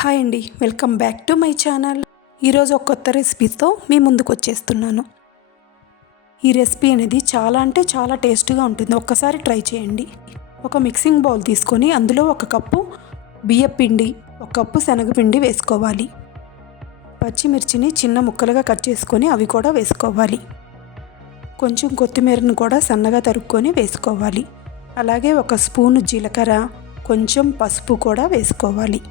Hi అండి, welcome back to my channel. ఈరోజు ఒక కొత్త రెసిపీతో మీ ముందుకు వచ్చేస్తున్నాను. ఈ రెసిపీ అనేది చాలా అంటే చాలా టేస్ట్గా ఉంటుంది. ఒక్కసారి ట్రై చేయండి. ఒక మిక్సింగ్ బౌల్ తీసుకొని అందులో 1 కప్పు బియ్యపిండి, 1 కప్పు శనగపిండి వేసుకోవాలి. పచ్చిమిర్చిని చిన్న ముక్కలుగా కట్ చేసుకొని అవి కూడా వేసుకోవాలి. కొంచెం కొత్తిమీరను కూడా సన్నగా తరుక్కొని వేసుకోవాలి. అలాగే 1 స్పూను జీలకర్ర, కొంచెం పసుపు కూడా వేసుకోవాలి.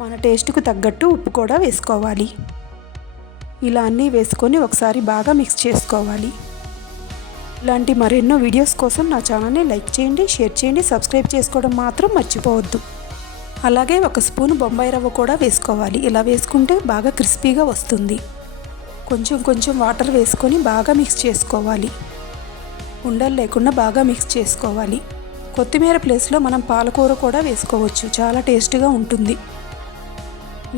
మన టేస్ట్కు తగ్గట్టు ఉప్పు కూడా వేసుకోవాలి. ఇలా అన్నీ వేసుకొని ఒకసారి బాగా మిక్స్ చేసుకోవాలి. ఇలాంటి మరెన్నో వీడియోస్ కోసం నా ఛానల్ని లైక్ చేయండి, షేర్ చేయండి, సబ్స్క్రైబ్ చేసుకోవడం మాత్రం మర్చిపోవద్దు. అలాగే 1 స్పూను బొంబాయి రవ్వ కూడా వేసుకోవాలి. ఇలా వేసుకుంటే బాగా క్రిస్పీగా వస్తుంది. కొంచెం వాటర్ వేసుకొని బాగా మిక్స్ చేసుకోవాలి. ఉండలు లేకుండా బాగా మిక్స్ చేసుకోవాలి. కొత్తిమీర ప్లేస్లో మనం పాలకూర కూడా వేసుకోవచ్చు, చాలా టేస్ట్గా ఉంటుంది.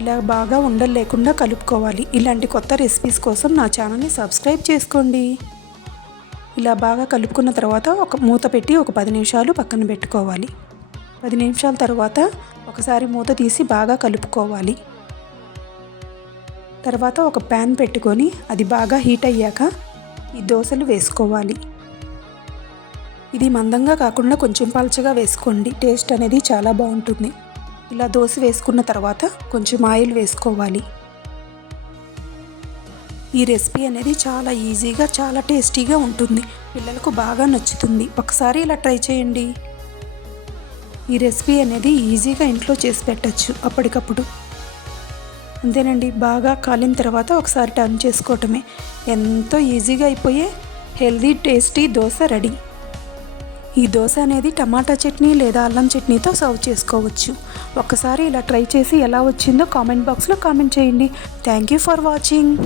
ఇలా బాగా ఉండలు లేకుండా కలుపుకోవాలి. ఇలాంటి కొత్త రెసిపీస్ కోసం నా ఛానల్ని సబ్స్క్రైబ్ చేసుకోండి. ఇలా బాగా కలుపుకున్న తర్వాత ఒక మూత పెట్టి ఒక 10 నిమిషాలు పక్కన పెట్టుకోవాలి. 10 నిమిషాల తర్వాత ఒకసారి మూత తీసి బాగా కలుపుకోవాలి. తర్వాత ఒక ప్యాన్ పెట్టుకొని అది బాగా హీట్ అయ్యాక ఈ దోశలు వేసుకోవాలి. ఇది మందంగా కాకుండా కొంచెం పల్చగా వేసుకోండి, టేస్ట్ అనేది చాలా బాగుంటుంది. ఇలా దోశ వేసుకున్న తర్వాత కొంచెం ఆయిల్ వేసుకోవాలి. ఈ రెసిపీ అనేది చాలా ఈజీగా చాలా టేస్టీగా ఉంటుంది. పిల్లలకు బాగా నచ్చుతుంది. ఒకసారి ఇలా ట్రై చేయండి. ఈ రెసిపీ అనేది ఈజీగా ఇంట్లో చేసి పెట్టచ్చు అప్పటికప్పుడు. అంతేనండి, బాగా కాలిన తర్వాత ఒకసారి టర్న్ చేసుకోవటమే. ఎంతో ఈజీగా అయిపోయే హెల్దీ టేస్టీ దోశ రెడీ. ఈ దోశ అనేది టమాటా చట్నీ లేదా అల్లం చట్నీతో సర్వ్ చేసుకోవచ్చు. ఒక్కసారి ఇలా ట్రై చేసి ఎలా వచ్చిందో కామెంట్ బాక్స్లో కామెంట్ చేయండి. Thank you for watching.